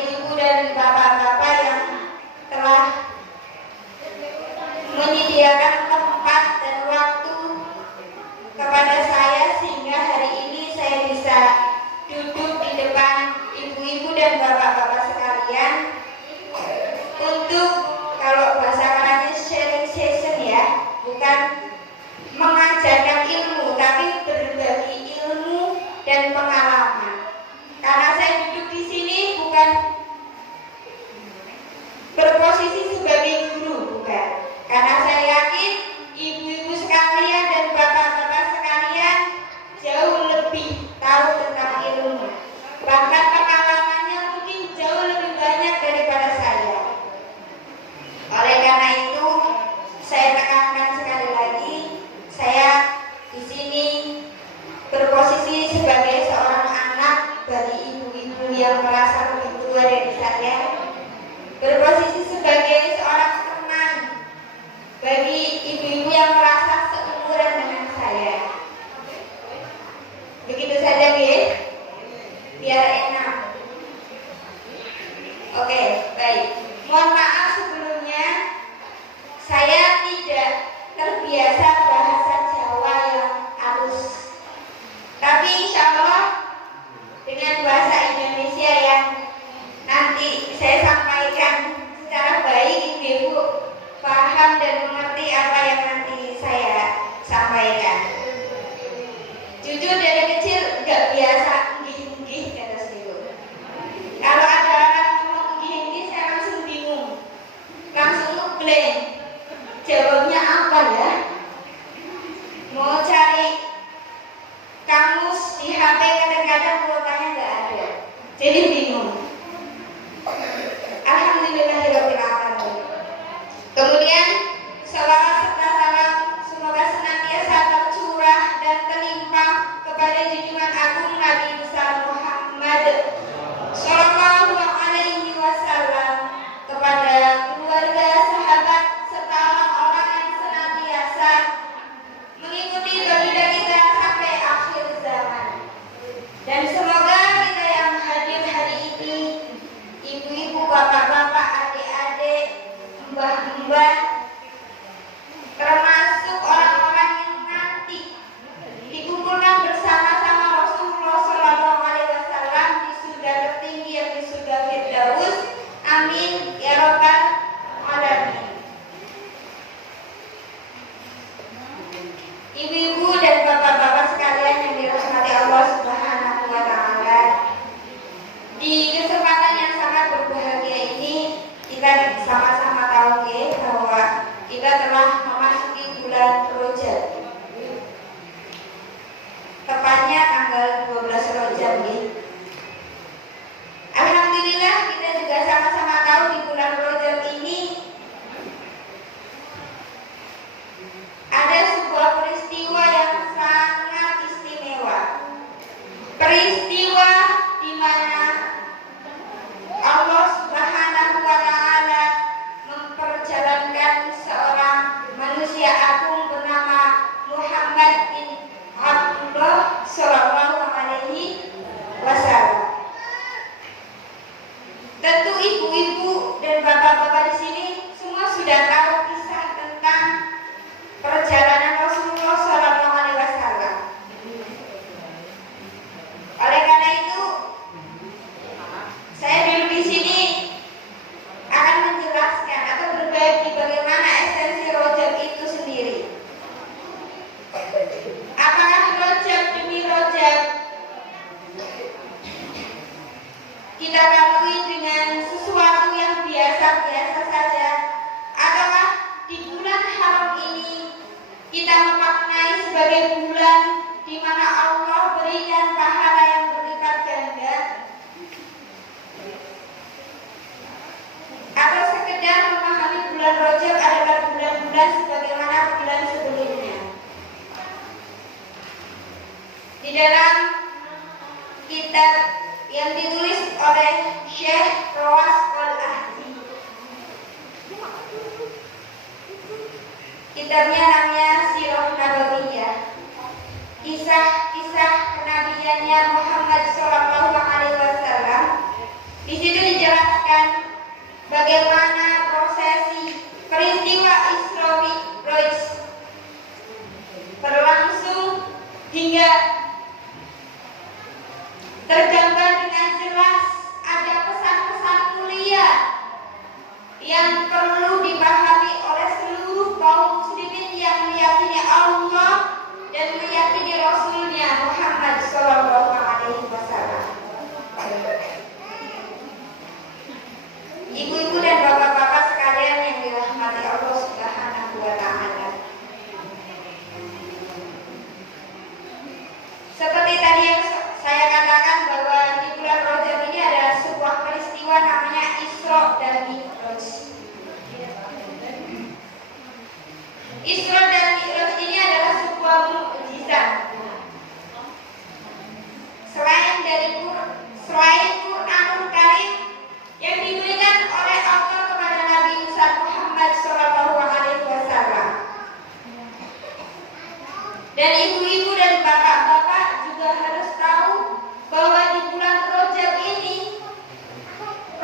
ibu-ibu dan bapak-bapak yang telah menyediakan tempat dan waktu kepada saya sehingga hari ini saya bisa duduk di depan ibu-ibu dan bapak-bapak sekalian untuk, kalau bahasa Kanada, sharing session ya, bukan mengajarkan ilmu tapi berbagi ilmu dan pengalaman. Karena saya duduk di sini bukan berposisi sebagai guru, bukan. Karena saya yakin ibu-ibu sekalian dan bapak-bapak sekalian jauh lebih tahu tentang ilmu. Bahkan pengalamannya mungkin jauh lebih banyak daripada saya. Oleh karena itu, saya tekankan sekali lagi, saya di sini berposisi sebagai seorang anak bagi ibu-ibu yang merasa lebih tua dari saya, berposisi sebagai seorang teman bagi ibu-ibu yang merasa seumuran dengan saya. Begitu saja, biar enak. Oke, baik. Mohon maaf sebelumnya, saya tidak terbiasa bahasa Jawa yang halus. Tapi insya Allah dengan bahasa Indonesia yang nanti saya sampaikan secara baik, ibu-ibu paham dan mengerti apa yang nanti saya sampaikan. Jujur dari kecil nggak biasa nggih-nggih kata ibu. Kalau ada orang ngomong nggih-nggih saya langsung bingung, langsung ngeblank. Jawabnya apa ya? Mau cari kamus di HP kadang-kadang kuotanya nggak ada, jadi bingung. Alhamdulillahirabbil alamin. Kemudian salawat serta salam semoga senantiasa tercurah dan terlimpah kepada junjungan agung Nabi besar Muhammad Sallallahu Alaihi Wasallam, kepada keluarga, sahabat serta orang-orang yang senantiasa mengikuti baginda kita sampai akhir zaman. Dan semoga kita yang hadir hari ini, ibu-ibu, bapak-bapak, adik-adik, mbah-mbah, termasuk orang-orang yang nanti dikumpulkan bersama-sama Rasulullah Sallallahu Alaihi Wasallam di surga tertinggi yang di surga Firdaus. Amin ya rabbal alamin. Ibu-ibu dan bapak-bapak sekalian yang dirahmati Allah Subhanahu wa taala, di kesempatan yang sangat berbahagia ini kita sama-sama tahu bahwa kita telah memasuki bulan Rajab. Tepatnya tanggal 12 Rajab. Alhamdulillah kita juga sama-sama tahu di bulan Rajab ini ada sebuah peristiwa yang sangat istimewa. Peristiwa di mana Allah Subhanahu wa taala memperjalankan seorang manusia agung bernama Muhammad bin Abdullah Sallallahu Alaihi Wasallam. Tentu ibu-ibu dan bapak-bapak di sini semua sudah tahu kisah tentang perjalanan Rasulullah Sallallahu Alaihi Wasallam. Oleh karena itu, saya dulu di sini akan menjelaskan atau berbagi bagaimana esensi Rajab itu sendiri. Apakah Rajab demi Rajab kita lalui dengan sesuatu yang biasa-biasa saja, ataukah di bulan haram ini kita memaknai sebagai bulan di mana Allah berikan pahala yang berlipat ganda, atau sekedar memahami bulan Rajab adalah bulan-bulan sebagaimana bulan sebelumnya. Di dalam kitab yang ditulis oleh Syekh Rawas Al-Ahdi, kitabnya namanya Sirah Nabawiyah, kisah-kisah kenabiannya Muhammad Sallallahu Alaihi Wasallam. Di situ dijelaskan bagaimana prosesi peristiwa Isra Mi'raj berlangsung hingga tergambar dengan jelas ada pesan-pesan mulia yang perlu dipahami oleh seluruh kaum muslimin yang meyakini Allah dan meyakini Rasulnya Muhammad Sallallahu Alaihi Wasallam. Ibu-ibu dan bapak-bapak sekalian yang dirahmati Allah Subhanahu wa Ta'ala. Seperti tadi yang saya katakan bahwa di bulan Rajab ini ada sebuah peristiwa namanya Isra dan Mi'raj. Isra dan Mi'raj ini adalah sebuah mukjizat. Selain Quranul Karim yang diberikan oleh Allah kepada Nabi Muhammad Sallallahu Alaihi Wasallam. Dan ibu-ibu dan bapak-bapak juga harus tahu bahwa di bulan Rajab ini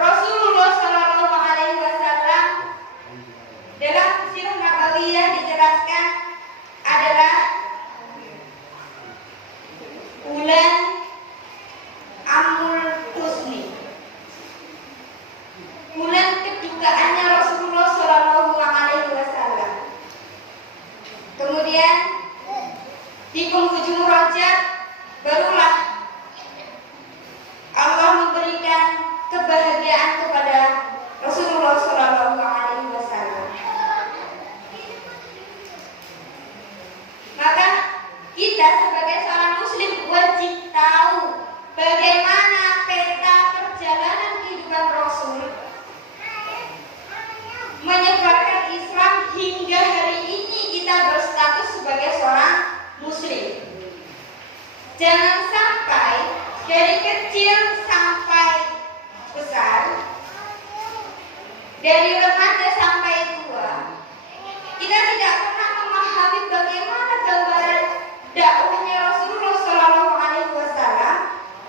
Rasulullah Sallallahu Alaihi Wasallam dalam sirah Nabawiyah dijelaskan adalah bulan Amul Husni, bulan kedukaannya Rasulullah Sallallahu Alaihi Wasallam. Kemudian di penghujung Rajab barulah Allah memberikan kebahagiaan kepada Rasulullah Sallallahu Alaihi Wasallam. Maka kita sebagai seorang Muslim wajib tahu bagaimana peta perjalanan kehidupan Rasul menyebarkan Islam hingga hari ini kita berstatus sebagai seorang Muslim. Jangan sampai dari kecil sampai besar, dari remaja sampai tua, kita tidak pernah memahami bagaimana gambaran dakwahnya Rasulullah Sallallahu Alaihi Wasallam,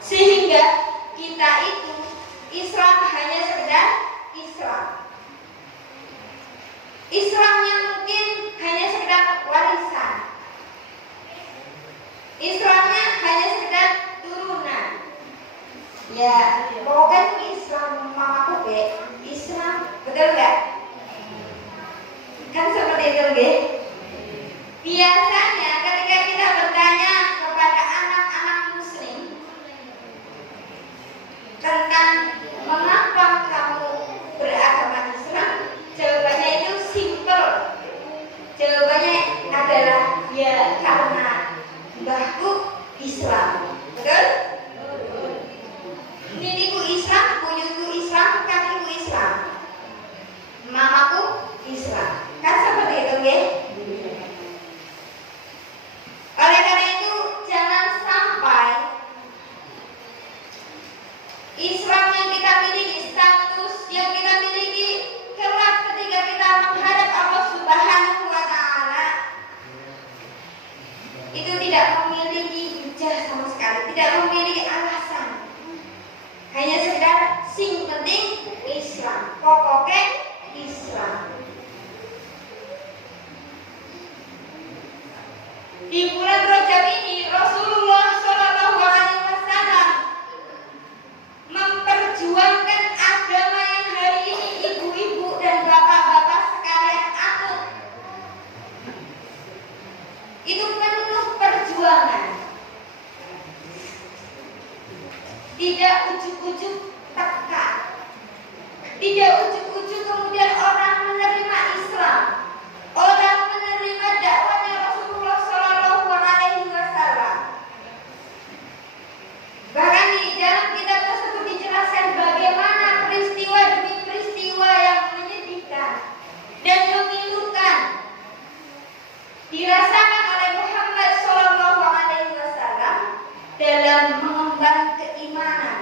sehingga kita itu Islam hanya sekedar Islam. Islamnya mungkin hanya sekedar warisan. Islamnya hanya sekedar turunan. Ya, pokoknya Islam mamaku be Islam, betul nggak? Kan seperti itu, nggih. Biasanya ketika kita bertanya kepada anak-anak Muslim tentang mengapa kamu beragama Islam, jawabannya itu simple. Jawabannya adalah ya karena mbahku Islam, betul? Niniku Islam, buyutku Islam, kakiku Islam, mamaku Islam. Kan seperti itu, nggih? Oleh karena itu jangan sampai Islam yang kita miliki, status yang kita miliki kelak ketika kita menghadap Allah Subhanahu wa Ta'ala itu tidak memiliki hujah sama sekali, tidak memiliki alasan, hanya sekedar sing penting Islam, pokoknya Islam. Di bulan Rajab ini Rasulullah Sallallahu Alaihi Wasallam memperjuangkan agama yang hari ini ibu-ibu dan bapak-bapak sekalian anut. Itu penuh perjuangan. Tidak ujuk-ujuk tekan. Tidak ujuk-ujuk kemudian orang menerima Islam. Orang menerima dakwahnya Rasulullah Sallallahu Alaihi Wasallam. Bahkan di dalam kitab tersebut dijelaskan bagaimana peristiwa demi peristiwa yang menyedihkan dan memilukan dirasakan oleh Muhammad Sallallahu Alaihi Wasallam dalam mengemban keimanan.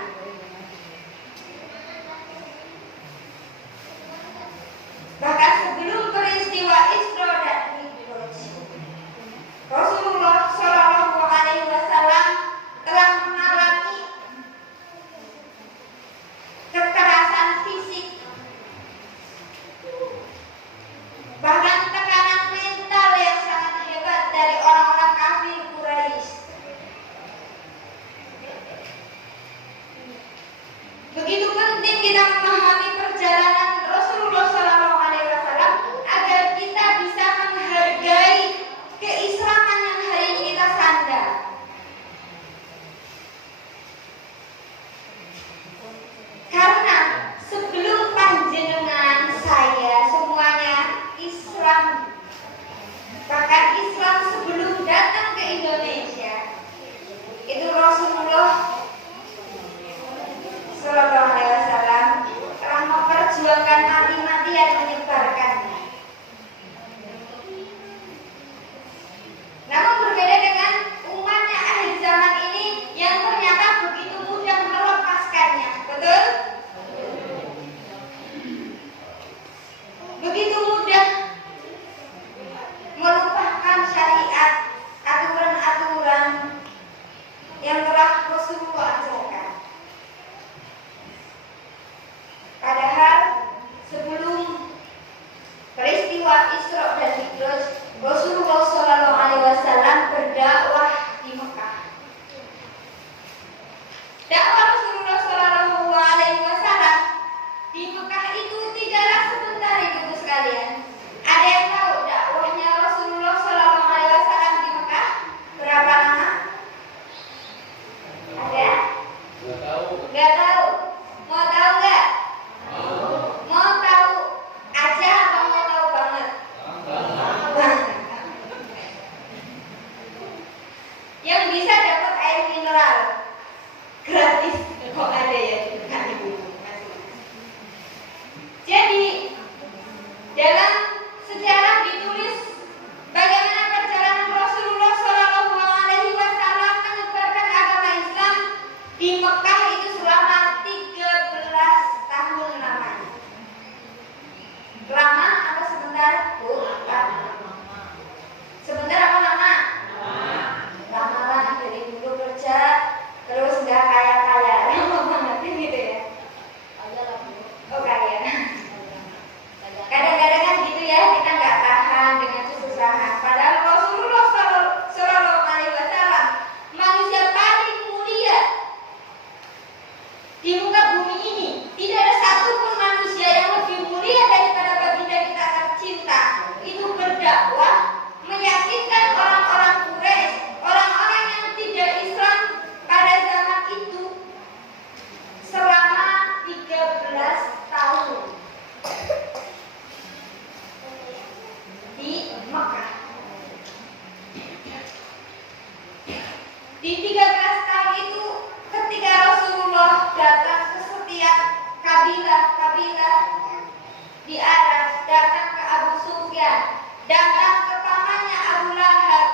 di Arab, datang ke Abu Sufyan, datang ke pamannya Abu Lahab.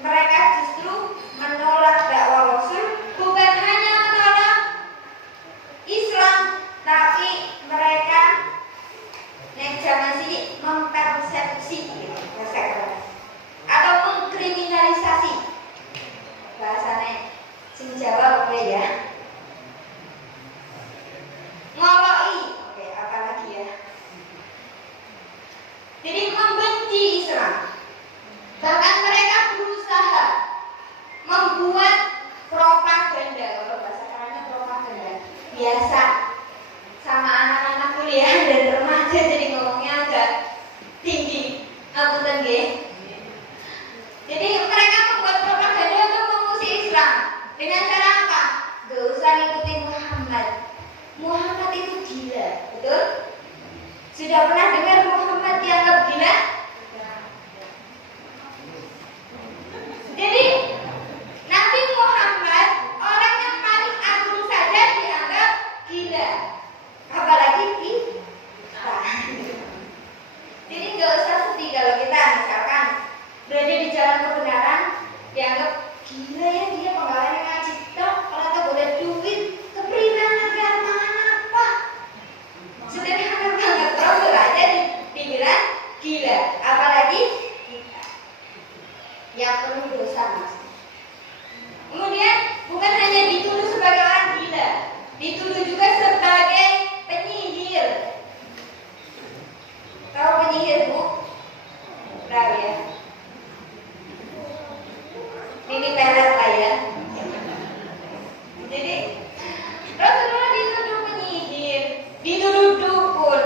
Mereka justru menolak dakwah Rasul, bukan hanya menolak Islam, tapi mereka zaman sini mempersepsi atau mengkriminalisasi, bahasanya sing Jawa apa ya, ngoloi, oke, apa lagi ya, jadi membenci Islam. Bahkan mereka berusaha membuat propaganda, kalau bahasa kerennya propaganda, biasa sama anak-anak kuliah dan remaja, jadi ngomongnya agak tinggi, aku tinggi. Jadi mereka membuat propaganda untuk mengusir Islam dengan cara apa? Gak usah ngikutin Muhammad. Muhammad itu gila, betul? Sudah pernah dengar Muhammad dianggap gila? Jadi Nabi Muhammad orang yang paling agung saja dianggap gila, apalagi kita. Jadi nggak usah sedih kalau kita misalkan berada di jalan kebenaran dianggap gila ya, dia penggaweane ngaji tok, kalau tak boleh duit keprinan lagi mangan apa. Sederhana banget, Rasul aja dibilang gila, apalagi kita yang penuh dosa, Mas. Kemudian bukan hanya dituduh sebagai orang gila, dituduh juga sebagai penyihir. Tahu penyihir, Bu? Tahu ya? Ini pelet lah ya. Jadi Rasulullah dituduh penyihir, dituduh dukun,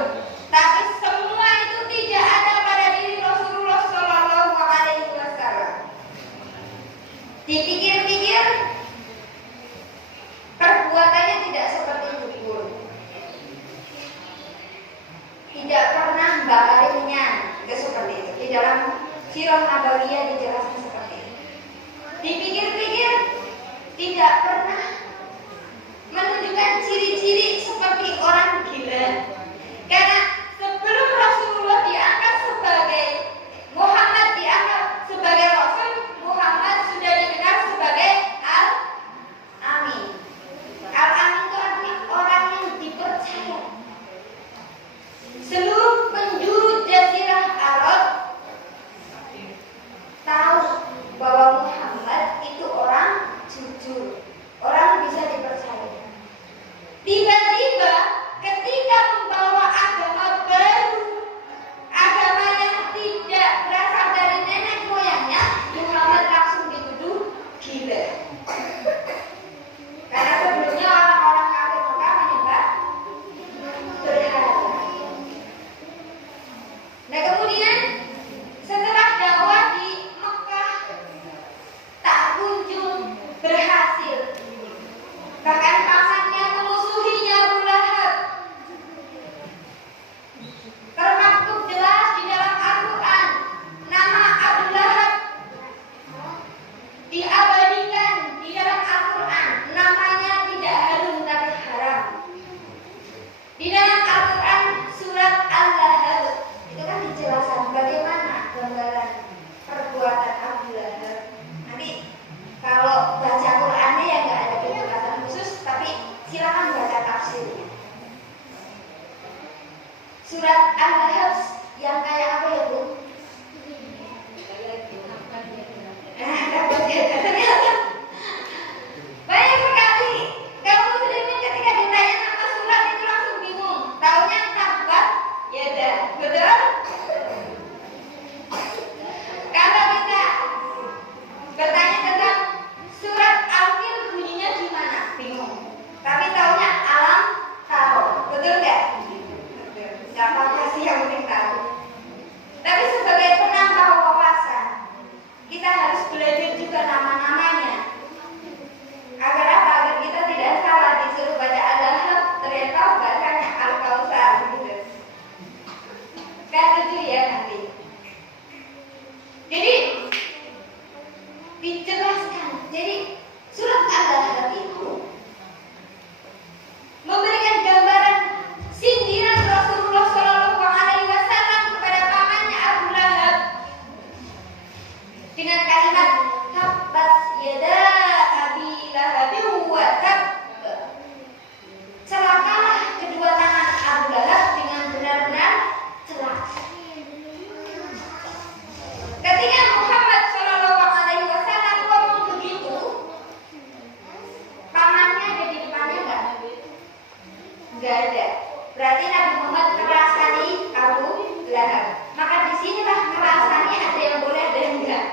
tapi semua itu tidak ada pada diri Rasulullah Shallallahu Alaihi Wasallam. Dipikir-pikir, perbuatannya tidak seperti dukun, tidak pernah membakari minyak, itu seperti itu. Di dalam Sirah Nabawiyah dijelaskan seperti itu. Dipikir-pikir, tidak pernah menunjukkan ciri-ciri seperti orang gila. Karena sebelum Rasulullah diangkat sebagai Muhammad diangkat sebagai Rasul, Muhammad sudah dikenal sebagai Al-Amin. Al-Amin itu artinya orang yang dipercaya. Seluruh penjuru Jazirah Arab tahu bahwa Muhammad itu orang jujur, orang bisa dipercaya. Tiba-tiba ketika membawa agama baru, agama yang tidak berasal dari nenek moyangnya, Muhammad langsung dituduh gila. Karena sebelumnya orang-orang kafir Mekah menyembah berhala. Nah kemudian setelah dakwah di Mekah tak kunjung berhasil, bahkan pamannya memusuhinya Abu Lahab. Termaktub jelas di dalam Al-Quran, nama Abu Lahab diabadikan di dalam Al-Quran, namanya tidak harum tapi haram. Di dalam Al-Quran surat Al-Lahab itu kan dijelaskan bagaimana gambaran perbuatan Abu Lahab. Nanti kalau baca Qurannya ya nggak ada penjelasan khusus, tapi silakan baca tafsirnya. Surat Al-Lahab yang kayak apa ya, Bu? Banyak sekali kaum muslimin ketika ditanya nama surat itu langsung bingung. Taunya Tabat, ya dah, betul? Kalau kita bertanya tentang surat Al-Fil bunyinya gimana? Bingung. Tapi taunya alam tahu, betul nggak? Nggak apa-apa sih, yang penting tahu. nggak ada. Berarti Nabi Muhammad ngerasani Abu Lahab. Maka di sinilah ngerasani ada yang boleh ada yang enggak.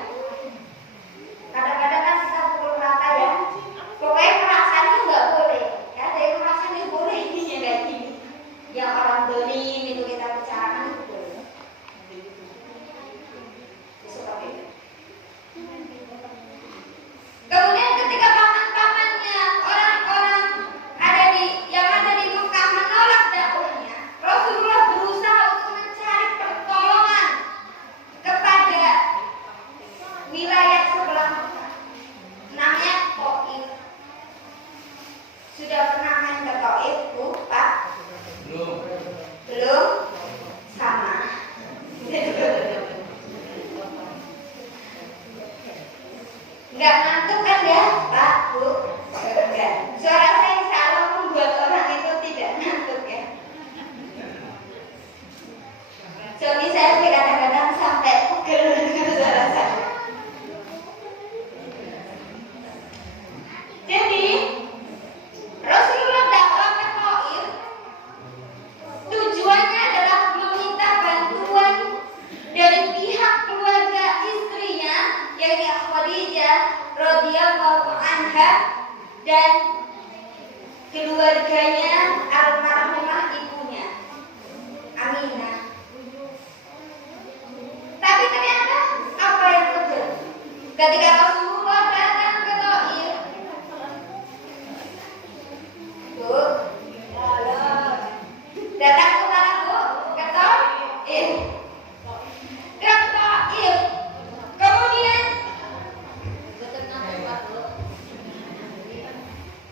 Kadang-kadang kan kita pukul rata ya. Pokoknya ngerasani nggak boleh. Ya, ada yang ngerasani boleh ini kayak gini. Yang orang dolim itu kita bicarakan itu boleh. Seperti itu. Kemudian ketika paman-pamannya orang-orang yang ada di Mekah menolak dakwahnya, Rasulullah berusaha untuk mencari pertolongan kepada wilayah sebelah Mekah, namanya Taif. Sudah pernah main ke Taif, Bu, Pak? Belum? Sama. Enggak ngantuk kan ya, Pak, Bu? Enggak. Suara saya selalu membuat orang itu tidak ngantuk ya. Suami saya kadang-kadang sampai pegel dengan suara saya. Jadi Rasulullah dakwah ke Taif tujuannya adalah meminta bantuan dari pihak keluarga istrinya, yaitu Khadijah radhiyallahu anha dan keluarganya almarhumah ibunya Aminah. Tapi ternyata apa yang terjadi ketika Rasulullah datang ke Taif? Bu, datang ke mana, Bu? Ke Taif. Ke Taif. Kemudian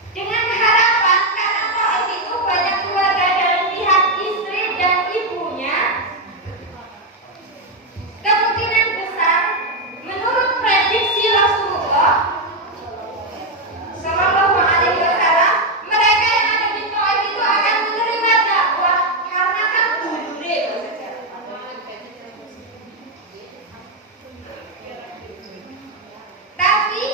dengan harapan, karena Taif itu banyak keluarga dari pihak istri dan ibunya, kemungkinan besar menurut prediksi Rasulullah Sallallahu Alaihi Wasallam, mereka yang ada di Taif itu akan menerima dakwah karena kan dulure tapi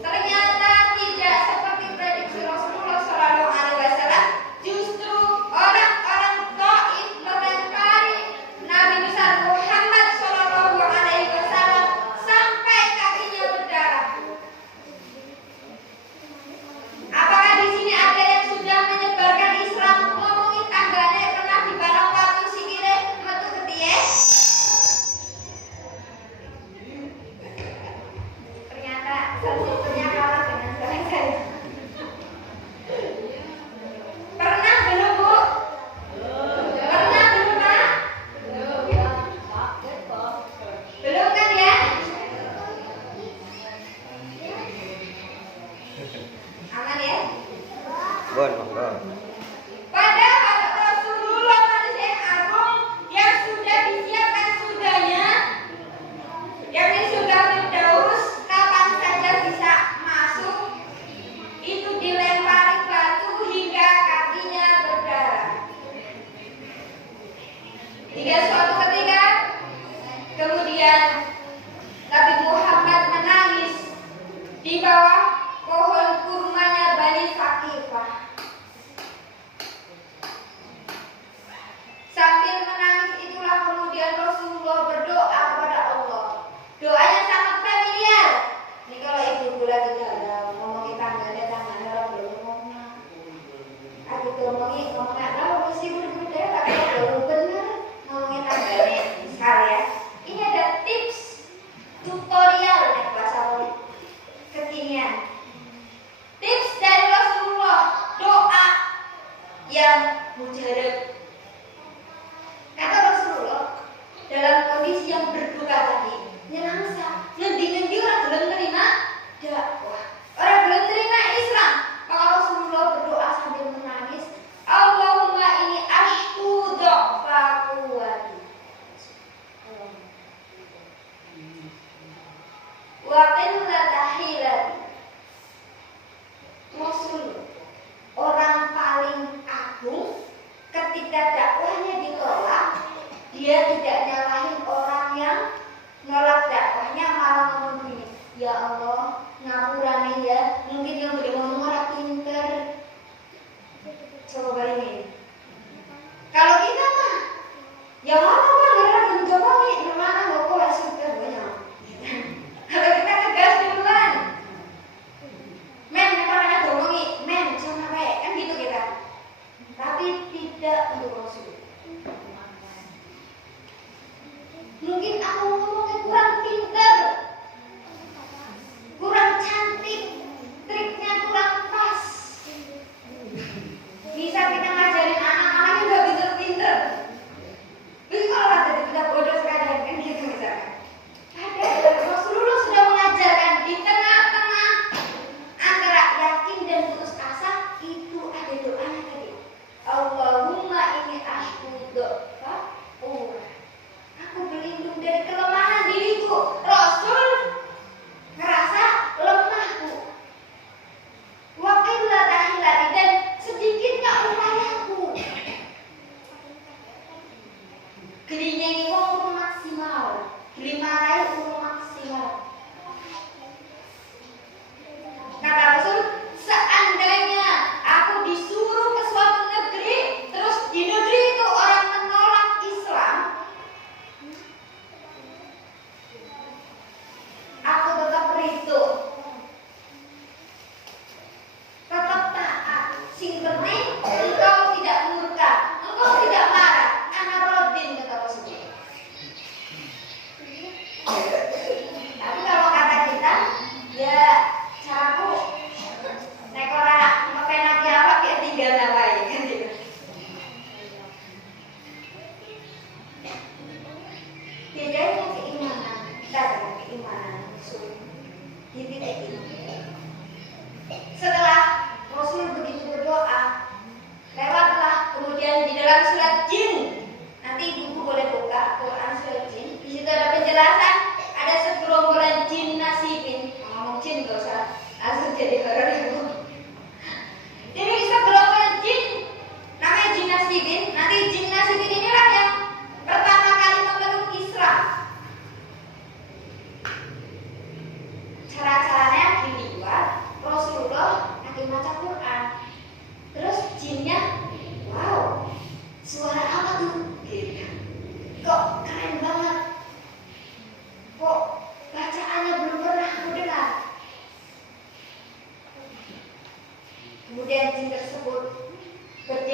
ternyata tidak seperti prediksi Rasulullah Sallallahu Alaihi Wasallam. Justru orang-orang Taif melempari Nabi besar Muhammad Sallallahu Alaihi Wasallam sampai kakinya berdarah. Apakah di sini ada yang sudah menyebarkan Islam, ngomongin tangganya pernah di barang waktu sikile metu ketiye? Ternyata satu-satunya kalah dengan saya. Pernah belum, Bu? Pernah belum, Pak? Belum kan ya? Aman ya? Bon, monggo. Pada Rasulullah manusia yang agung yang sudah disiapkan surganya, yakni surga Firdaus, kapan saja bisa masuk, itu dilempari batu hingga kakinya berdarah. Hingga suatu ketika kemudian Nabi Muhammad menangis di bawah pohon kurmanya Bani Saqifah. Sambil menangis itulah kemudian Rasulullah berdoa kepada Allah. Doa yang sangat familiar. Ini kalau ibu lagi dalam ngomongin tangannya belum ngomong. Aku ngomongnya kalau mesti berbeda tapi belum benar ngomongin tangannya. Misal ya, ini ada tips tutorial yang bahasa kekinian. Tips dari Rasulullah, doa yang mujarab. Kata Rasulullah dalam kondisi yang berduka tadi, nyelangsa, ngendi-ngendi orang belum terima dakwah, orang belum terima Islam. Maka Rasulullah berdoa sambil menangis, Allahumma ini ashku dha'fa quwwati wa qillata hilati. Rasul orang paling agung, ketika dakwahnya ditolak, dia tidak nyalahin orang yang nolak dakwahnya, malah ngomong gini, ya Allah ngapurane ya, mungkin yang boleh ngomong orang pinter. Coba bayangin,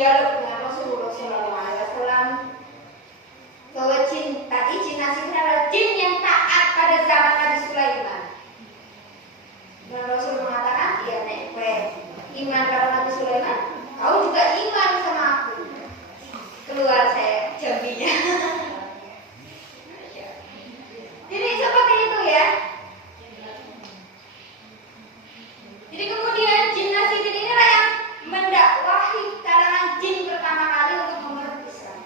berdialog dengan Rasulullah SAW bahwa jin Nasi ini adalah jin yang taat pada zaman Nabi Sulaiman. Dan Rasul mengatakan, ya nek iman pada Nabi Sulaiman, kau juga iman sama aku. Keluar saya jambinya. Jadi seperti itu ya. Jadi kemudian jin Nasidin inilah yang mendakwahi kalangan jin pertama kali untuk memeluk Islam.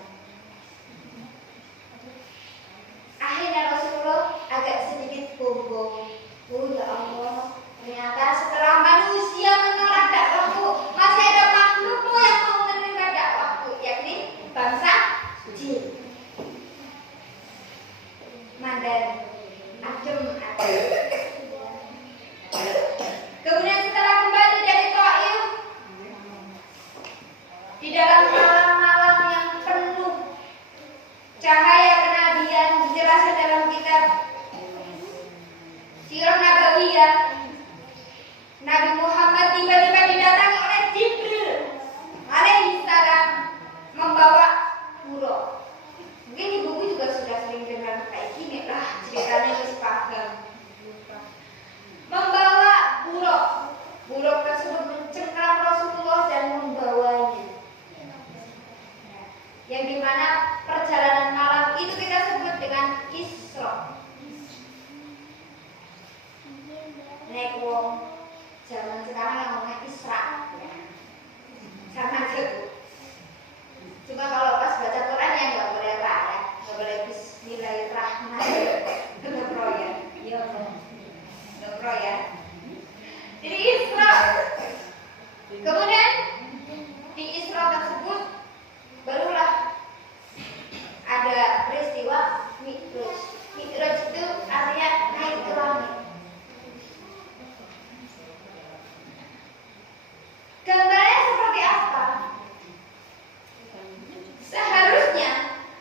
Akhirnya Rasulullah agak sedikit bombong. Oh ya Allah, ternyata setelah manusia menolak dakwahku, masih ada makhlukmu yang mau menerima dakwahku, yakni bangsa jin. Mandan, adem. Kemudian setelah kembali dari Taif, di dalam malam-malam yang penuh cahaya kenabian dijelaskan dalam kitab Sirah Nabawiyah, Nabi Muhammad tiba-tiba didatangi oleh Jibril alaihi salam membawa buruk. Mungkin ibu juga sudah sering dengar kayak gini lah ceritanya wis paham. Membawa buruk. Buruk tersebut mencengkram Rasulullah dan membawanya. Yang dimana perjalanan malam itu kita sebut dengan Isra. Nek wong zaman sekarang yang ngomongnya Isra, sama aja Bu. Cuma kalau pas baca Quran ya nggak boleh ra ya, nggak boleh Bismillahirrahmanirrahim. Nggak ya, iya nggak ya. Jadi Isra. Kemudian di Isra tersebut barulah ada peristiwa Mi'raj. Mi'raj itu artinya naik ke langit. Gambarnya seperti apa? Seharusnya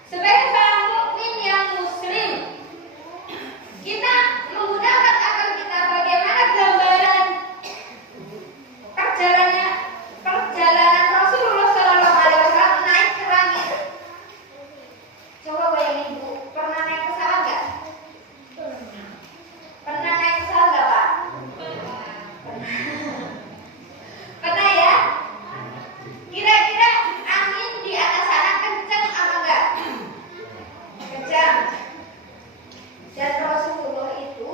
sebagai seorang mukmin yang muslim, kita menggunakan akal kita bagaimana gambaran perjalanan Rasulullah SAW naik ke langit. Coba bayangin Bu, pernah naik pesawat nggak? Pernah naik pesawat nggak Pak? Pernah ya? Kira-kira angin di atas sana kencang apa enggak? Kencang. Dan Rasulullah itu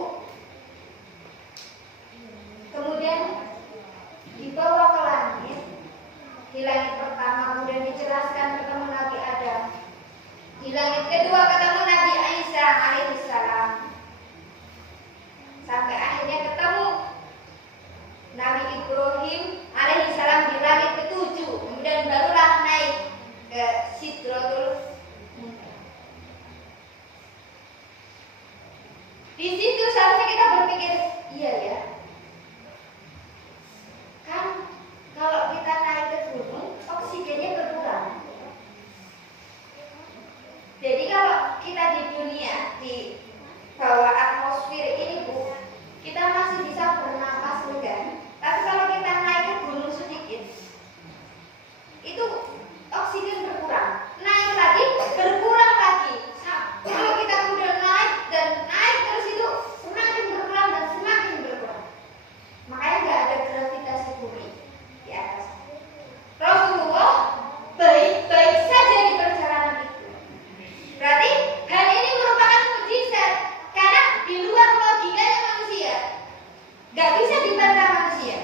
kemudian dibawa ke langit. Di langit pertama kemudian dijelaskan ketemu Nabi Adam. Di langit kedua ketemu Nabi Isa alaihissalam. Sampai akhirnya ketemu Nabi Ibrahim alaihissalam di langit ketujuh. Kemudian barulah naik ke Sidratul Muntaha. Di situ seharusnya kita berpikir, iya ya. Kan kalau kita naik ke gunung, oksigennya berkurang. Jadi kalau kita di dunia di bawah atmosfer ini Bu, kita masih bisa bernapas lega. Tapi kalau kita naik ke gunung sedikit, itu oksigen berkurang. Naik lagi, berkurang lagi. Kalau kita udah naik dan naik terus itu semakin berkurang dan semakin berkurang. Makanya nggak ada gravitasi bumi di atas. Rasulullah baik-baik saja di perjalanan itu. Berarti hal ini merupakan mukjizat karena di luar logikanya manusia. Gak bisa dibantah manusia.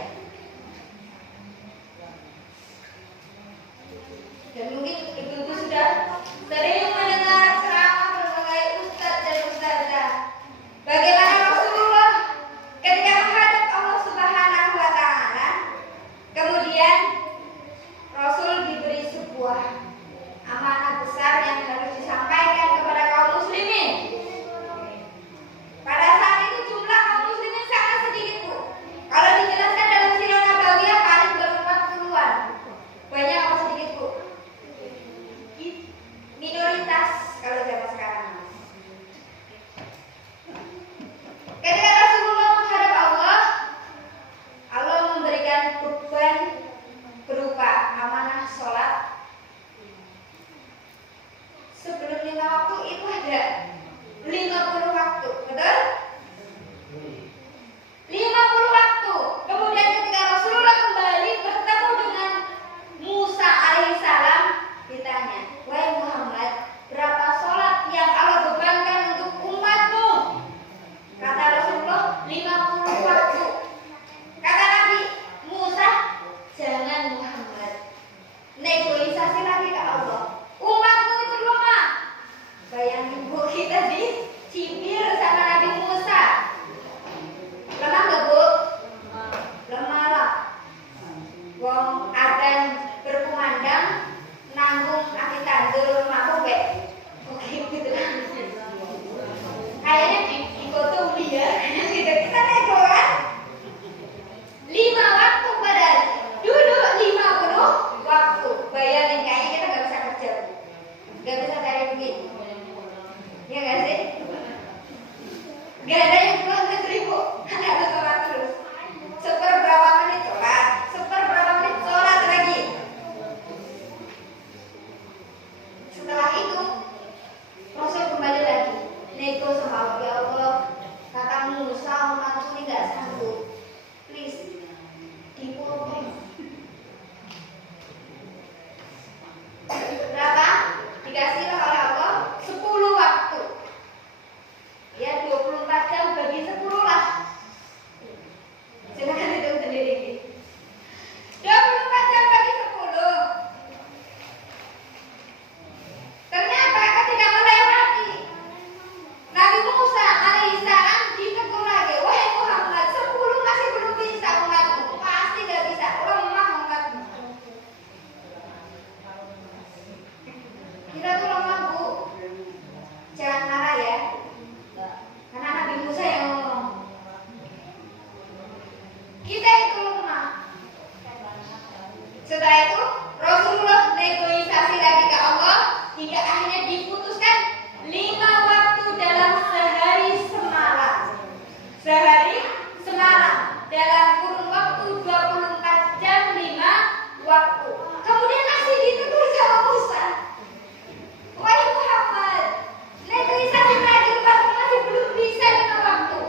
Dan mungkin ibu-ibu sudah sering mendengar ceramah berbagai ustadz dan ustadzah. Bagaimana Rasulullah ketika menghadap Allah Subhanahu wa Ta'ala, kemudian Rasul diberi sebuah amanah besar yang harus disampaikan kepada kaum muslimin. Pada saat itu jumlah kaum muslimin sangat sedikit Bu. Kalau dijelaskan dalam Sirah Nabawiyah paling berempat puluhan. Banyak apa sedikit Bu? Minoritas kalau zaman sekarang. Ketika Rasulullah menghadap Allah, Allah memberikan beban berupa amanah sholat negosiasi lagi ke Allah. Umatku itu lemah. Bayangin Bu, kita dicibir sama Nabi Musa. Lemah gak Bu? Lemah lah. Wong adan berkumandang nanggung aki tanggul mampu be. Oke gitu lah. Kayaknya di kota Uli ya. Gitu kita nego kan. 5 waktu padahal. Dulu 50 waktu. Bayangin kayaknya kita gak bisa kerja. Gak bisa cari duit. Ya gak sih? Gak ada yang keluar negeri Bu. Harus sholat terus. Seberapa menit sholat, seberapa menit sholat lagi. Setelah itu Rasul kembali lagi nego sama Allah. Ya Allah, kata Musa umatku ini gak sanggup. Please dipotong. Berapa? Dikasih oleh Allah 10 waktu. Ya 24 jam bagi 10 lah. Silakan hitung sendiri. 24 jam bagi 10. Ternyata ketika melewati Nabi Musa alaihissalam ditegur lagi. Wahai Muhammad, 10 masih belum bisa umatmu. Pasti gak bisa, lemah umatmu. Kita tuh lemah Bu. Jangan marah ya. Karena Nabi Musa yang ngomong. Kita itu lemah. Setelah itu Rasulullah negosiasi lagi ke Allah hingga akhirnya diputuskan 5 waktu dalam sehari semalam. Sehari semalam dalam kurun waktu 24 jam 5 waktu. Kemudian masih ditegur sama Musa. Wahai Muhammad, negosiasi terakhir masih belum bisa 5 waktu.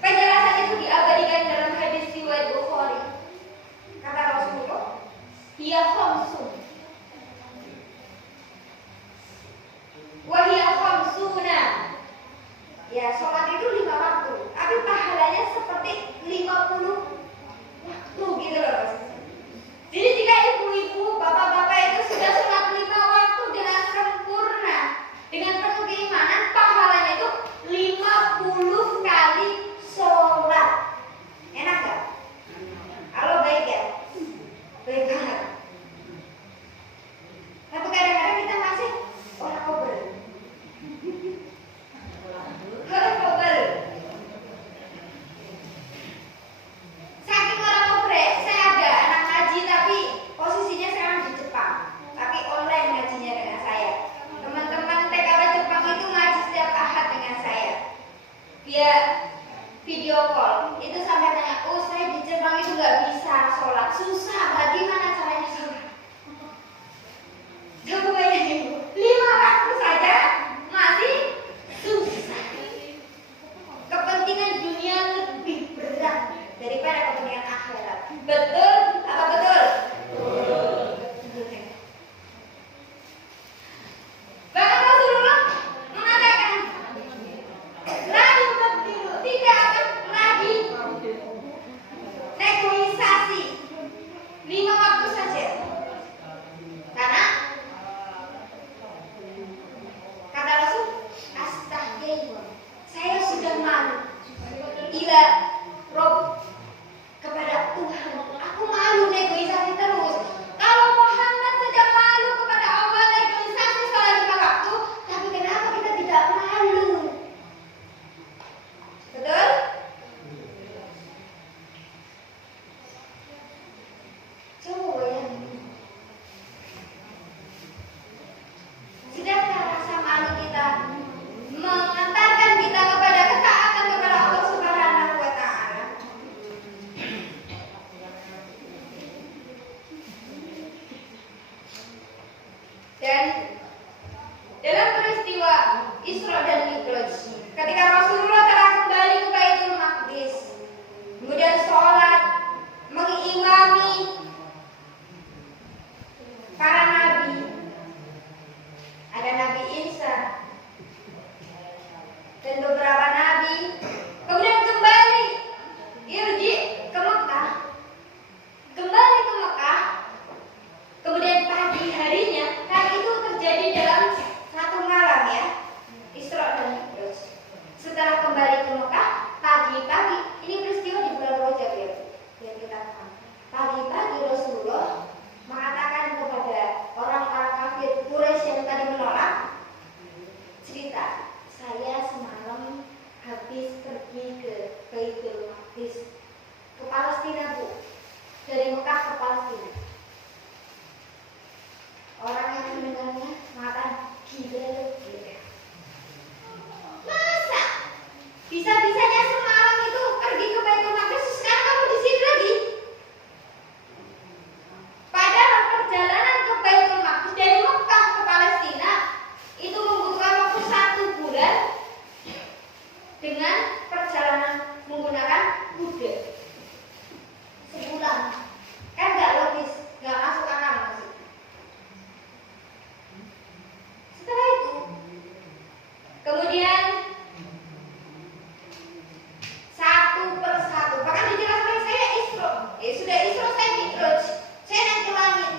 Penjelasan itu diabadikan dalam hadis riwayat Bukhari. Kata Rasulullah, "Hiya khamsun." Wa hiya khamsuna. Ya, sholat itu 5 waktu, tapi pahalanya seperti 50 waktu gitu loh. Jadi jika ibu-ibu, bapak-bapak itu sudah sholat 5 waktu dengan sempurna, dengan penuh keimanan, pahalanya itu 50 kali sholat. Enak gak? Halo, baik ya? Baik banget. Tapi kadang-kadang kita masih orang kober. Orang kober. Saking orang kober, saya ada anak ngaji tapi posisinya sekarang di Jepang. Tapi online ngajinya dengan saya. Teman-teman TKW Jepang itu ngaji setiap Ahad dengan saya. Via video call. Itu sampai tanya, oh saya di Jepang itu gak bisa sholat. Susah, bagaimana caranya sholat? Coba bayangin, 5 waktu saja masih susah. Kepentingan dunia lebih berat daripada kepentingan akhirat. Betul? Apa betul? Bahkan Rasulullah mengatakan, lalu bertiru, tidak akan lagi negosiasi 5 waktu saja. Karena kata Rasul, astagfirullah, saya sudah malu. Ila Rob, kepada Tuhan, aku malu negosiasi terus. Kalau Muhammad saja malu kepada Allah negosiasi soal 5 waktu, tapi kenapa kita tidak malu? Betul? Coba bayangin. Sudahkah rasa malu kita mengantarkan kita kepada ketaatan kepada Allah Subhanahu wa Ta'ala? Dan dalam peristiwa Isra dan Mi'raj, ketika Rasulullah telah kembali ke Baitul Maqdis, kemudian sholat, mengimami para nabi, ada Nabi Isa dan beberapa nabi, kemudian kembali irji ke Mekah, kembali ke Mekah Gila, gila. Masa? Bisa-bisanya semalam itu pergi ke Baitul Maqdis, sekarang kamu di sini lagi? Padahal perjalanan ke Baitul Maqdis dari Mekah ke Palestina itu membutuhkan waktu 1 bulan dengan perjalanan menggunakan kuda. Sebulan. Kan nggak logis, nggak masuk akal maksudnya. Setelah itu, kemudian satu persatu, bahkan dijelaskan saya Isra, sudah Isra saya Mi'raj, saya naik ke langit,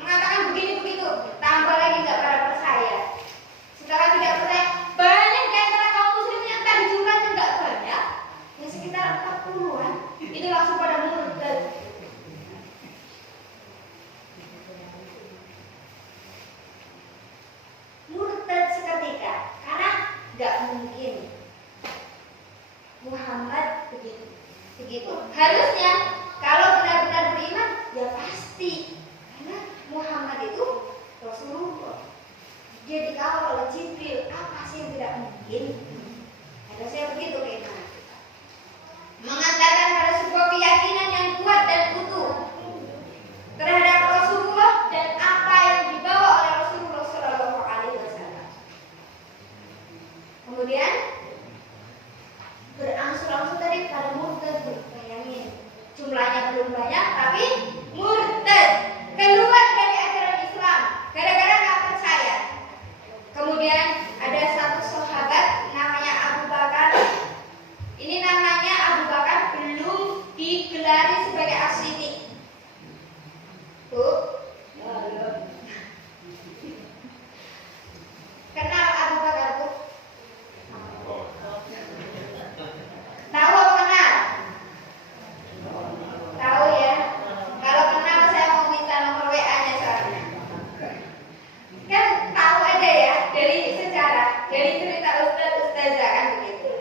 mengatakan begini begitu, tambah lagi nggak pada percaya. Setelah tidak percaya, banyak di antara kaum muslim yang tadi jumlahnya nggak banyak, ya sekitar 40-an, itu langsung pada murtad. Murtad seketika, karena nggak mungkin Muhammad begitu. Harusnya kalau benar-benar beriman, ya pasti, karena Muhammad itu Rasulullah. Dia dikawal oleh Jibril, apa sih yang tidak mungkin? Harusnya begitu keimanan kita. Mengantarkan pada sebuah keyakinan yang kuat dan utuh terhadap Rasulullah dan apa yang dibawa oleh Rasulullah Shallallahu Alaihi Wasallam. Kemudian berangsur-angsur tadi pada murtad. Bayangin, jumlahnya belum banyak tapi murtad, keluar dari ajaran Islam gara-gara nggak percaya. Kemudian ada satu sahabat namanya Abu Bakar. Ini namanya Abu Bakar belum digelari sebagai as-siddiq. Tuh, kenal Abu Bakar tuh? Tahu apa kenal? Tahu ya. Kalau kenal saya mau minta nomor WA-nya soalnya. Kan tahu aja ya dari sejarah, dari cerita ustazah kan begitu.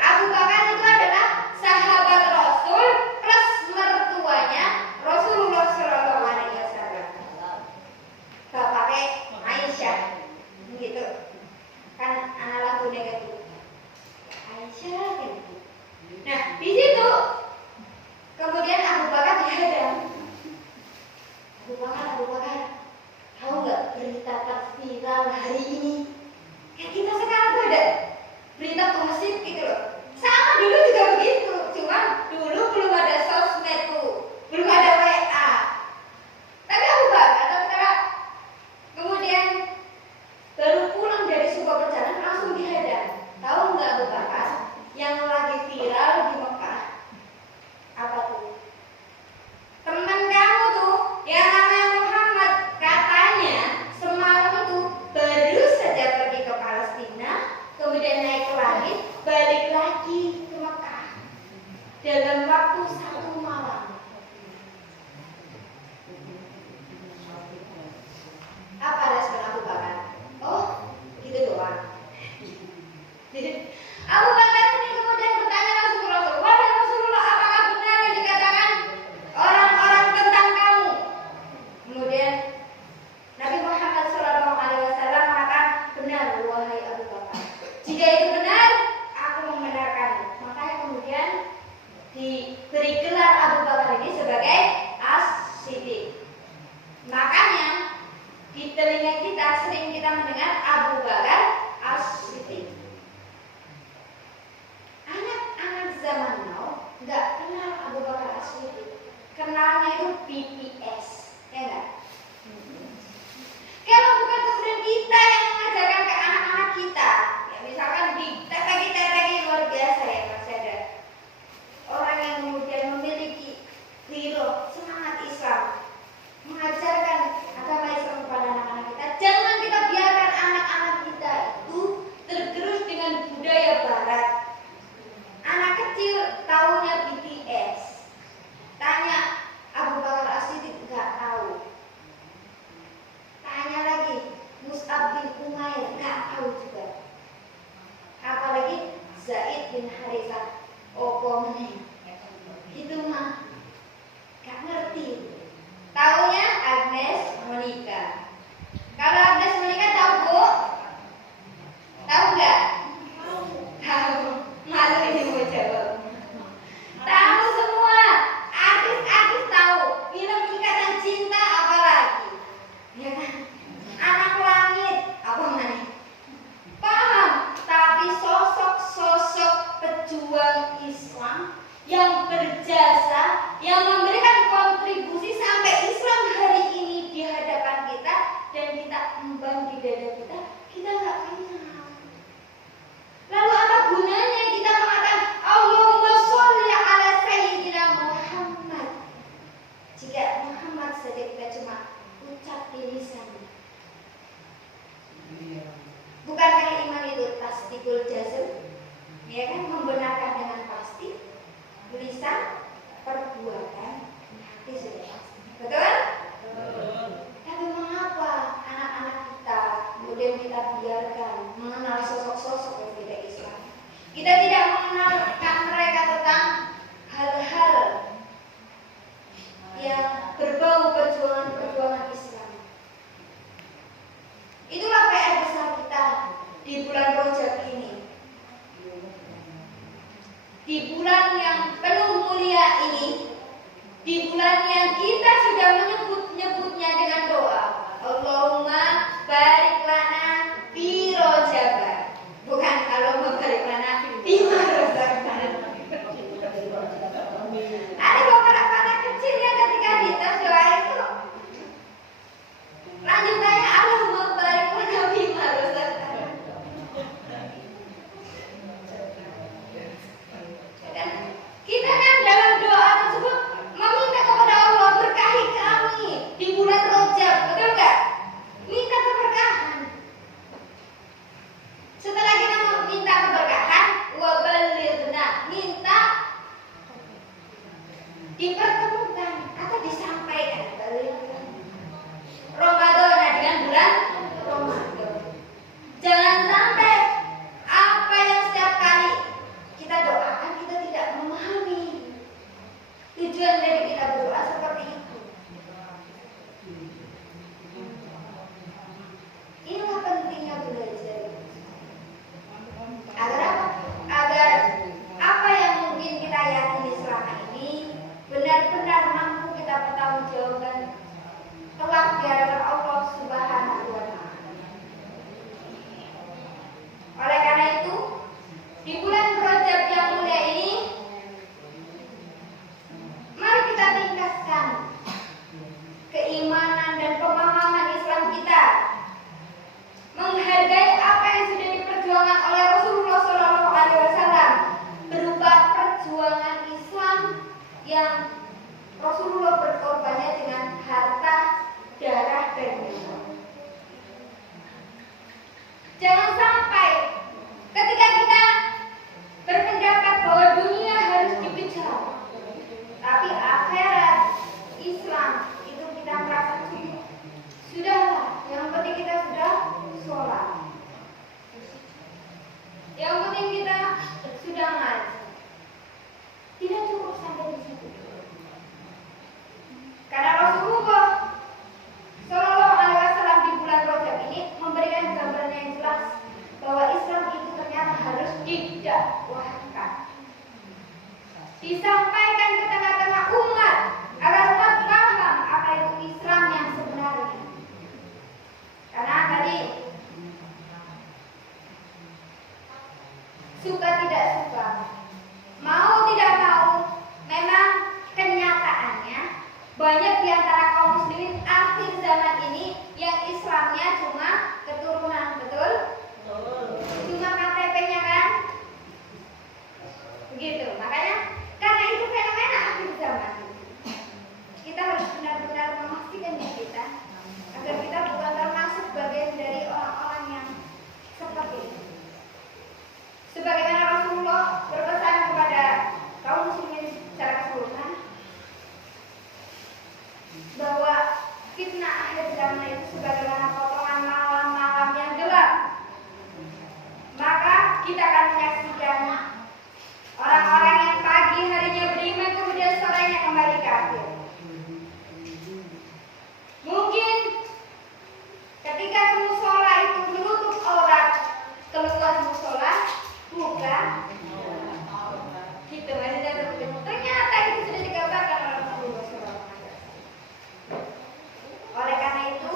Abu Bakar itu adalah sahabat Rasul plus mertuanya Rasulullah Shallallahu Alaihi Wasallam. Bapaknya Aisyah, gitu. Kan anak lagunya gitu. Aisyah gitu. Nah di situ kemudian Abu Bakar dihadang. Abu Bakar, tahu nggak berita terviral hari ini? Kayak kita sekarang tuh ada berita gosip gitu loh. Sama dulu juga begitu, cuman dulu belum ada sosmed tuh, belum ada WA. Tapi Abu Bakar ketika kemudian baru pulang dari sebuah perjalanan langsung dihadang. Tahu nggak Abu Bakar yang lagi viral di Mekah? Apa tuh? Teman kamu tuh yang namanya tidak cuma ucap di lisan. Bukankah iman itu tasdikul jazm? Ya kan, membenarkan dengan pasti, lisan, perbuatan, hati sudah pasti. Betul? Tapi mengapa anak-anak kita kemudian kita biarkan mengenal sosok-sosok yang tidak Islam? Kita tidak mengenalkan mereka tentang hal-hal yang berbau perjuangan Islam. Itulah PR besar kita di bulan Rajab ini. Di bulan yang penuh mulia ini, di bulan yang kita sudah menyebutnya dengan doa, Allahumma barik lana fi Rajab. Bukan Allahumma barik lana fi Rajab. Ada beberapa anak kecil yang ketika dites doa itu lanjutannya Allahumma barik lana fi Rajab. Dan kita kan dalam doa tersebut meminta kepada Allah, berkahi kami di bulan Rajab, betul nggak? Minta keberkahan. Setelah kita minta keberkahan, wabalighna, minta dipertemukan atau disampaikan Ramadan dengan bulan Ramadan. Jangan sampai apa yang setiap kali kita doakan kita tidak memahami tujuan dari kita berdoa seperti itu. Inilah pentingnya belajar. Agar apa? Agar apa yang mungkin kita yakini selama ini benar-benar mampu kita pertanggungjawabkan kelak di hadapan Allah Subhanahu wa Ta'ala. Oleh karena itu, di bulan Rajab yang mulia ini, mari kita tingkatkan keimanan dan pemahaman Islam kita, menghargai apa yang sudah diperjuangkan oleh Rasulullah SAW berupa perjuangan Islam yang Rasulullah berkorbannya dengan harta, darah, dan nyawa. Jangan sampai ketika kita berpendapat bahwa dunia harus dikejar, tapi akhirat Islam itu kita merasa cukup. Sudahlah, yang penting kita sudah sholat, yang penting kita sudah ngaji. Tidak cukup sampai di situ. Karena Rasulullah Shallallahu Alaihi Wasallam di bulan Rajab ini memberikan gambaran yang jelas bahwa Islam itu ternyata harus didakwahkan, disampaikan ke tengah-tengah umat agar umat paham apa itu Islam yang sebenarnya. Karena tadi suka tidak suka, mau tidak mau, memang kenyataannya banyak di antara kaum muslimin akhir zaman ini yang Islamnya cuma keturunan, betul? Cuma KTP-nya kan? Begitu. Makanya karena itu fenomena akhir zaman. Kita harus benar-benar memastikan diri kita agar kita bukan termasuk bagian dari orang-orang yang seperti itu. Sebagaimana Rasulullah berpesan kepada kaum muslimin secara keseluruhan bahwa fitnah akhir zaman itu sebagaimana potongan malam-malam yang gelap. Maka kita akan menyaksikan orang-orang yang pagi harinya beriman kemudian sorenya kembali kafir. Mungkin ketika musola itu menutup aurat, keluar musola buka gitu, ternyata itu sudah digambarkan oleh Rasulullah SAW. Oleh karena itu,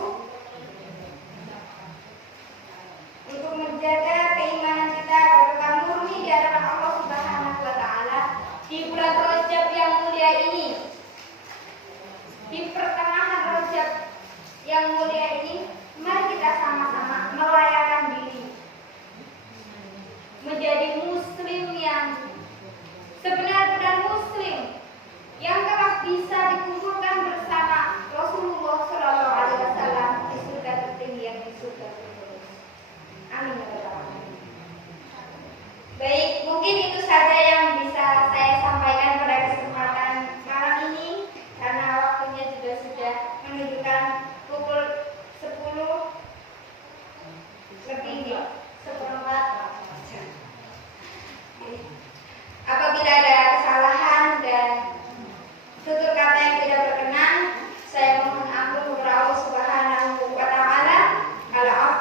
untuk menjaga keimanan kita agar tetap murni di hadapan Allah Subhanahu wa Ta'ala,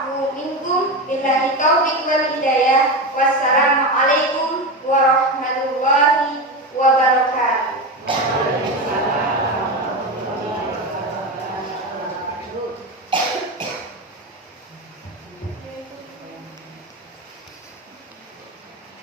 afu minkum billahi taufiq wal hidayah. Wassalamualaikum warahmatullahi wabarakatuh.